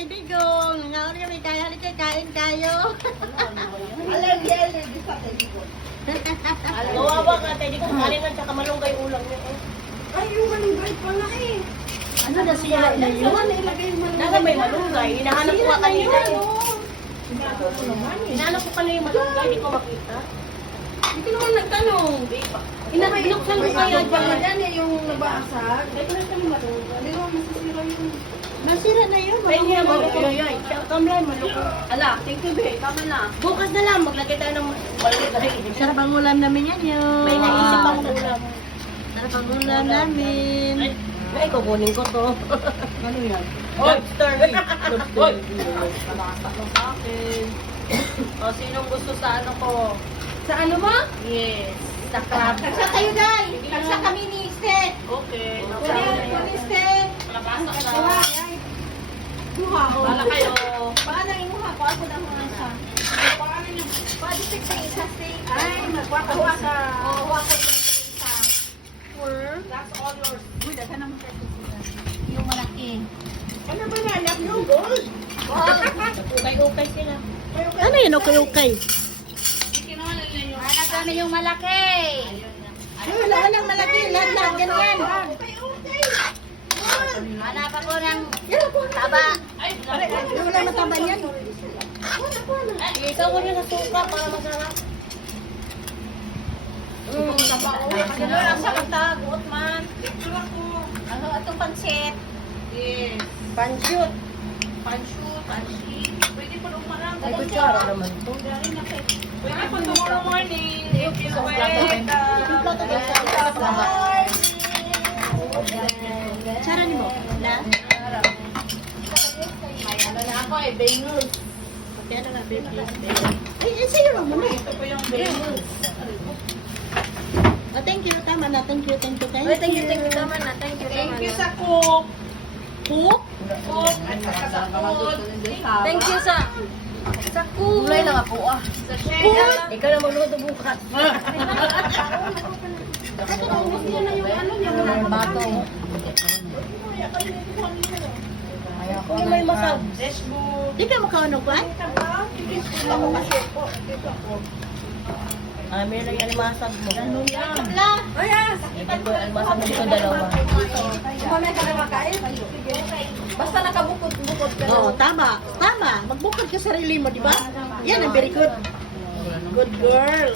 kay Digong. Ngayon kami kaya halika kain kayo. Allergy sa Digong. Kawawa ka, tayo di ko kalingan tsaka malunggay ulam niya eh. Ay, yung malunggay pala eh. Ano na siya na yun? Ilagay yung malunggay. Nasa may malunggay, hinahanap ko ka kanina eh. Hinahanap ko kanina yung malunggay, hindi ko makita. Hindi ko naman nagtanong. Binuksan ko kaya dyan. Yan eh, yung nabasag. Hindi ko naman malunggay. Hindi naman masisira yung... Nasira na yun. Kaya niya malunggay. Kamlay, malunggay. Ala, thank you be. Tama na. Bukas na lang, maglagay tayo ng malunggay. Sarap ang ulam namin yan yun. May naisip akong ulam. Sarap ang ulam namin. Ay, kukunin ko to. Ano yan? Lobster. Lobster. Nabasa mo sa akin. O, sinong gusto sa ano ko? Sa ano mo? Yes. Sa crab. Tagsa kayo, Day. Tagsa kami ni Seth. Okay. Kunin Seth. Nabasa ka. Duha ko. Wala kayo. Paano yung mukha ko? Ako na muna siya. Paano stick sa isa stick? Ay, nagwakawa sa... Oo, ako yung isa. That's all yours. Uy, daghan naman kayo. Yung malaki. Ano ba na? Anak yung gold. Ukay-ukay sila. Ano yun? Okay. Anak kami yung malaki. Wala nang malaki. Lahat ganyan. Hanap ako ng taba. Wala mataba yan. Isaw ko rin sa suka para masarap. Ano lang sa katagot man. Picture ako. Ano itong pansit? Yes. Panshoot. Pansit. Pwede pa nung marang. Ay, kutsara naman to. Pwede pa tomorrow morning. If you Tsara ni mo? Na? May ano na ako eh, bangus. Kaya na baby. Ay, sa'yo naman eh. Ito po yung bangus. Oh, thank you. Tama na. Thank you. Thank you. Tama na. Thank you sa cook. Cook? Cook. At saka sa food. Thank you sa cook. Gulay lang ako ah. Sa share. Ikaw na magluto bukas. Bato. Kung may masag. Di ka makauno ko ay? Ako kasi po. Dito ako. Ah, may lang yung alimasag mo. La. Ayan. Ito ko yung alimasag mo dito dalawa. Mamaya ka na makain? Basta nakabukod-bukod ka. Oo, tama. Tama. Magbukod ka sarili mo, di ba? Yan ang very good. Good girl.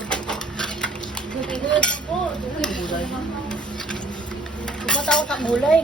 Kumatawa ka gulay.